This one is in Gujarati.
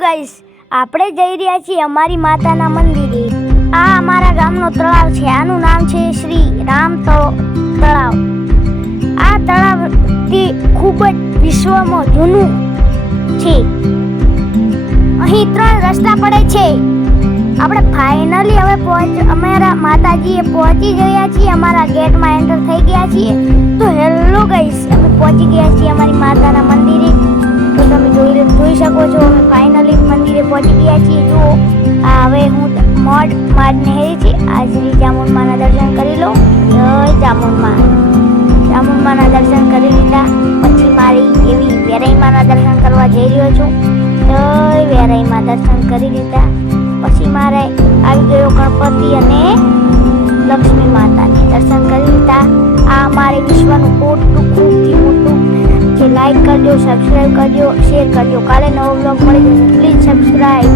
ગાઈસ, આપણે જઈ રહ્યા છીએ અમારી માતાના મંદિરે। આ અમારા ગામનો તળાવ છે। આનું નામ છે શ્રી રામ તળાવ। આ તળાવ તે ખૂબ જ વિશ્વમાં જૂનું છે। અહીં 3 રસ્તા પડે છે। આપણે ફાઇનલી હવે અમારા માતાજીએ પહોંચી ગયા છીએ। અમારા ગેટમાં એન્ટર થઈ ગયા છીએ। તો હેલો ગાઈસ, અમે પહોંચી ગયા છીએ અમારી માતાના મંદિરે। તો તમે જોઈ શકો છો, અમે ફાઇનલી મંદિરે પહોંચી ગયા છીએ। જો હવે હું માડને હેરી છે। આ શ્રી ચામુંડમાના દર્શન કરી લો। જય ચામુંડમાના દર્શન કરી લીધા પછી મારી એવી વેરાઈમાના દર્શન કરવા જઈ રહ્યો છું। જય વેરાઈમાં દર્શન કરી લીધા પછી મારે આવી ગયો ગણપતિ અને લક્ષ્મી માતાને દર્શન કરી લીધા। આ અમારે વિશ્વનું ખૂબથી મોટું છે। લાઈક કરજો, સબસ્ક્રાઈબ કરજો, શેર કરજો। કાલે નવો બ્લોગ મળી જશે। Please subscribe.